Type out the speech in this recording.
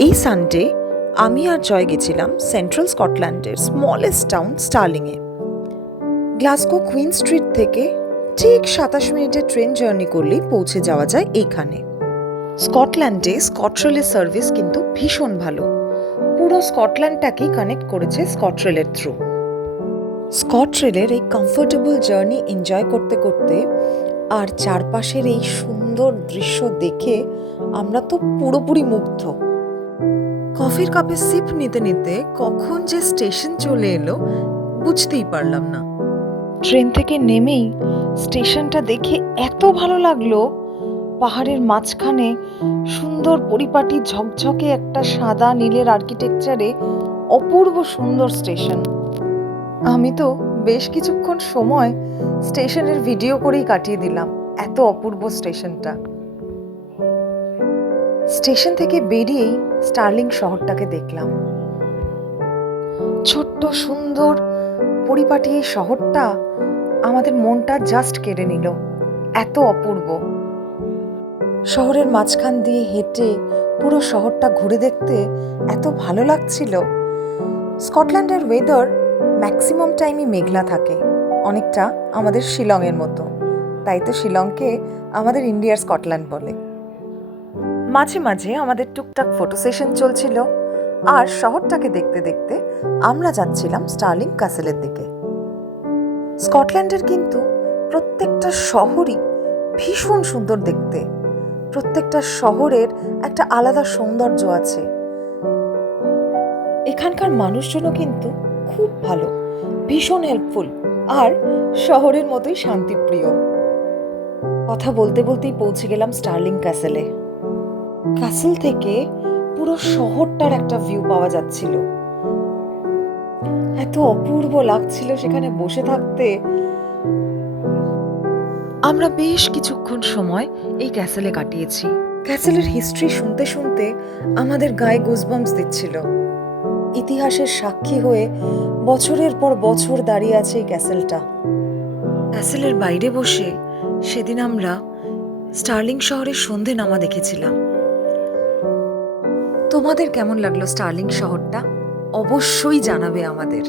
এই সানডে আমি আর জয় গেছিলাম সেন্ট্রাল স্কটল্যান্ডের স্মলেস্ট টাউন স্টার্লিংয়ে। গ্লাসগো কুইন স্ট্রিট থেকে ঠিক 27 মিনিটের ট্রেন জার্নি করলেই পৌঁছে যাওয়া যায় এইখানে। স্কটল্যান্ডে স্কটরেলের সার্ভিস কিন্তু ভীষণ ভালো। পুরো স্কটল্যান্ডটাকেই কানেক্ট করেছে স্কটরেলের থ্রু। স্কটরেলের এই কমফোর্টেবল জার্নি এনজয় করতে করতে আর চারপাশের এই সুন্দর দৃশ্য দেখে আমরা তো পুরোপুরি মুগ্ধ। কফির কাপে সিপ নিতে নিতে কখন যে স্টেশন চলে এলো বুঝতেই পারলাম না। ট্রেন থেকে নেমেই স্টেশনটা দেখে এত ভালো লাগলো। পাহাড়ের মাঝখানে সুন্দর পরিপাটি ঝকঝকে একটা সাদা নীলের আর্কিটেকচারে অপূর্ব সুন্দর স্টেশন। আমি তো বেশ কিছুক্ষণ সময় স্টেশনের ভিডিও করেই কাটিয়ে দিলাম, এত অপূর্ব স্টেশনটা। স্টেশন থেকে বেরিয়েই স্টার্লিং শহরটাকে দেখলাম। ছোট্ট সুন্দর পরিপাটি এই শহরটা আমাদের মনটা জাস্ট কেড়ে নিল, এত অপূর্ব। শহরের মাঝখান দিয়ে হেঁটে পুরো শহরটা ঘুরে দেখতে এত ভালো লাগছিল। স্কটল্যান্ডের ওয়েদার ম্যাক্সিমাম টাইমই মেঘলা থাকে, অনেকটা আমাদের শিলংয়ের মতো। তাই তো শিলংকে আমাদের ইন্ডিয়ার স্কটল্যান্ড বলে। মাঝে মাঝে আমাদের টুকটাক ফটো সেশন চলছিল, আর শহরটাকে দেখতে দেখতে আমরা যাচ্ছিলাম স্টার্লিং ক্যাসেলের দিকে। স্কটল্যান্ডের কিন্তু প্রত্যেকটা শহরই ভীষণ সুন্দর দেখতে। প্রত্যেকটা শহরের একটা আলাদা সৌন্দর্য আছে। এখানকার মানুষজনও কিন্তু খুব ভালো, ভীষণ হেল্পফুল, আর শহরের মতোই শান্তিপ্রিয়। কথা বলতে বলতেই পৌঁছে গেলাম স্টার্লিং ক্যাসেলে। ক্যাসেল থেকে পুরো শহরটার একটা ভিউ পাওয়া যাচ্ছিল। এত অপূর্ব লাগছিল সেখানে বসে থাকতে। আমরা বেশ কিছুক্ষণ সময় এই ক্যাসেলে কাটিয়েছি। ক্যাসেলের হিস্ট্রি শুনতে শুনতে আমাদের গায়ে গুজবাম্পস দিচ্ছিল। ইতিহাসের সাক্ষী হয়ে বছরের পর বছর দাঁড়িয়ে আছে এই ক্যাসেলটা। ক্যাসেলের বাইরে বসে সেদিন আমরা স্টার্লিং শহরের সন্ধে নামা দেখেছিলাম। তোমাদের কেমন লাগলো স্টার্লিং শহরটা? অবশ্যই জানাবে আমাদের।